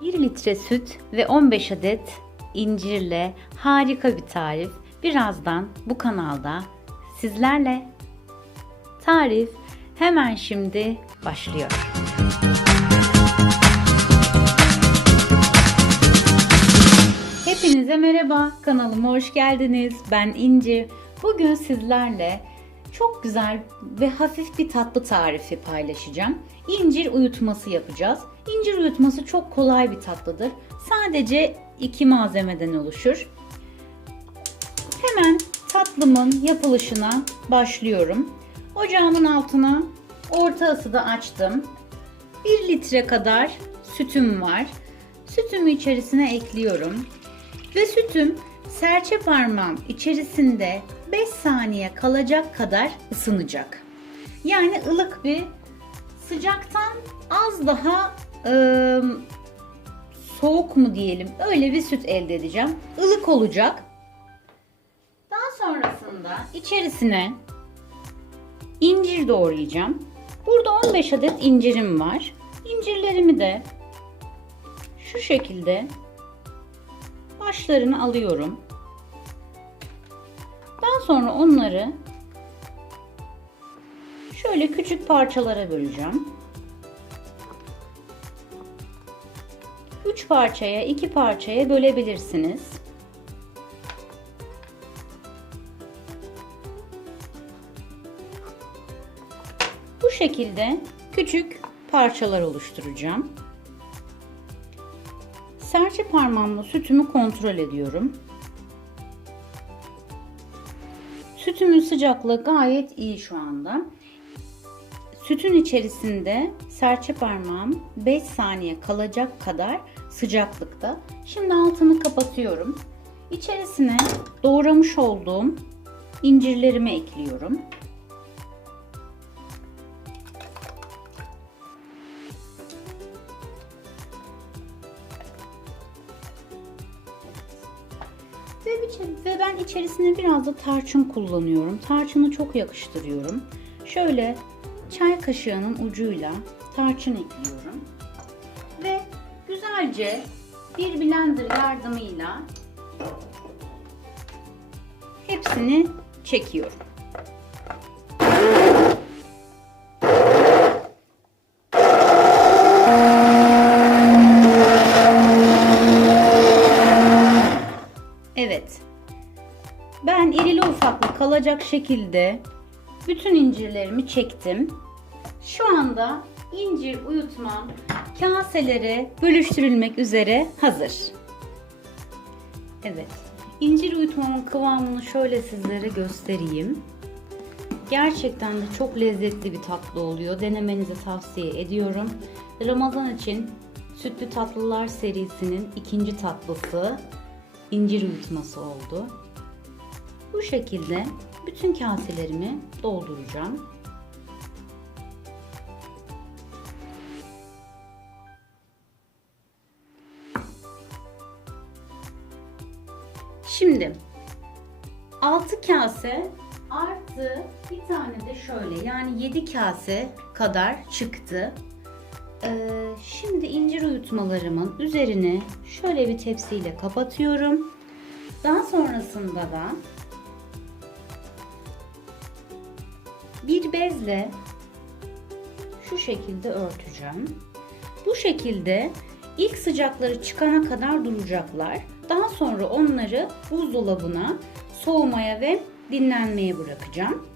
1 litre süt ve 15 adet incirle harika bir tarif. Birazdan bu kanalda sizlerle tarif hemen şimdi başlıyor. Hepinize merhaba. Kanalıma hoş geldiniz. Ben İnci. Bugün sizlerle çok güzel ve hafif bir tatlı tarifi paylaşacağım. İncir uyutması yapacağız. İncir uyutması çok kolay bir tatlıdır. Sadece iki malzemeden oluşur. Hemen tatlımın yapılışına başlıyorum. Ocağımın altına orta ısıda açtım. 1 litre kadar sütüm var. Sütümü içerisine ekliyorum. Ve sütüm serçe parmağım içerisinde 5 saniye kalacak kadar ısınacak. Yani ılık bir sıcaktan az daha ıı, soğuk mu diyelim öyle bir süt elde edeceğim. Ilık olacak. Daha sonrasında içerisine incir doğrayacağım. Burada 15 adet incirim var. İncirlerimi de şu şekilde başlarını alıyorum. Sonra onları şöyle küçük parçalara böleceğim. 3 parçaya, 2 parçaya bölebilirsiniz. Bu şekilde küçük parçalar oluşturacağım. Serçe parmağımla sütümü kontrol ediyorum. Sütümün sıcaklığı gayet iyi şu anda. Sütün içerisinde serçe parmağım 5 saniye kalacak kadar sıcaklıkta. Şimdi altını kapatıyorum. İçerisine doğramış olduğum incirlerimi ekliyorum. Ve, ve ben içerisine biraz da tarçın kullanıyorum. Tarçını çok yakıştırıyorum. Şöyle çay kaşığının ucuyla tarçın ekliyorum. Ve güzelce bir blender yardımıyla hepsini çekiyorum. Kalacak şekilde bütün incirlerimi çektim. Şu anda incir uyutmam kaselere bölüştürülmek üzere hazır. Evet. İncir uyutmamın kıvamını şöyle sizlere göstereyim. Gerçekten de çok lezzetli bir tatlı oluyor. Denemenizi tavsiye ediyorum. Ramazan için Sütlü Tatlılar serisinin ikinci tatlısı incir uyutması oldu. Bu şekilde bütün kaselerimi dolduracağım. Şimdi 6 kase artı bir tane de şöyle yani 7 kase kadar çıktı. Ee, şimdi incir uyutmalarımın üzerini şöyle bir tepsiyle kapatıyorum. Daha sonrasında da bir bezle şu şekilde örteceğim. Bu şekilde ilk sıcakları çıkana kadar duracaklar. Daha sonra onları buzdolabına soğumaya ve dinlenmeye bırakacağım.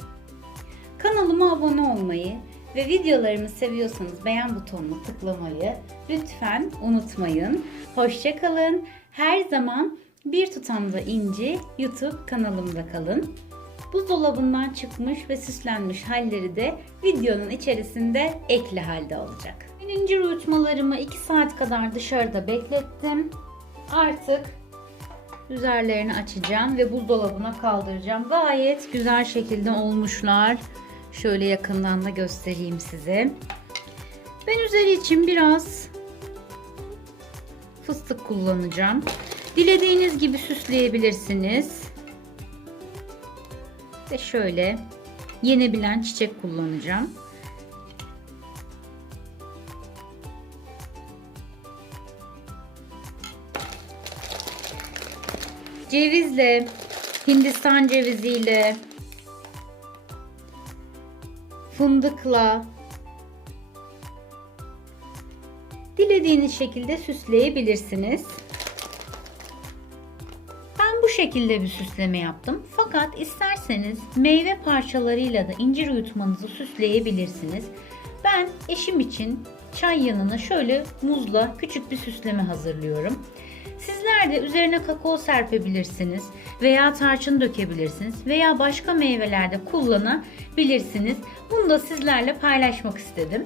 Kanalıma abone olmayı ve videolarımı seviyorsanız beğen butonuna tıklamayı lütfen unutmayın. Hoşçakalın. Her zaman bir tutamda inci YouTube kanalımda kalın. Buzdolabından çıkmış ve süslenmiş halleri de videonun içerisinde ekli halde olacak. Ben incir uyutmalarımı 2 saat kadar dışarıda beklettim. Artık üzerlerini açacağım ve buzdolabına kaldıracağım. Gayet güzel şekilde olmuşlar. Şöyle yakından da göstereyim size. Ben üzeri için biraz fıstık kullanacağım. Dilediğiniz gibi süsleyebilirsiniz. İşte şöyle yenebilen çiçek kullanacağım. Cevizle, Hindistan ceviziyle, fındıkla dilediğiniz şekilde süsleyebilirsiniz. Ben bu şekilde bir süsleme yaptım. Fakat isterseniz meyve parçalarıyla da incir uyutmanızı süsleyebilirsiniz. Ben eşim için çay yanına şöyle muzla küçük bir süsleme hazırlıyorum. Sizler de üzerine kakao serpebilirsiniz veya tarçın dökebilirsiniz veya başka meyvelerde kullanabilirsiniz. Bunu da sizlerle paylaşmak istedim.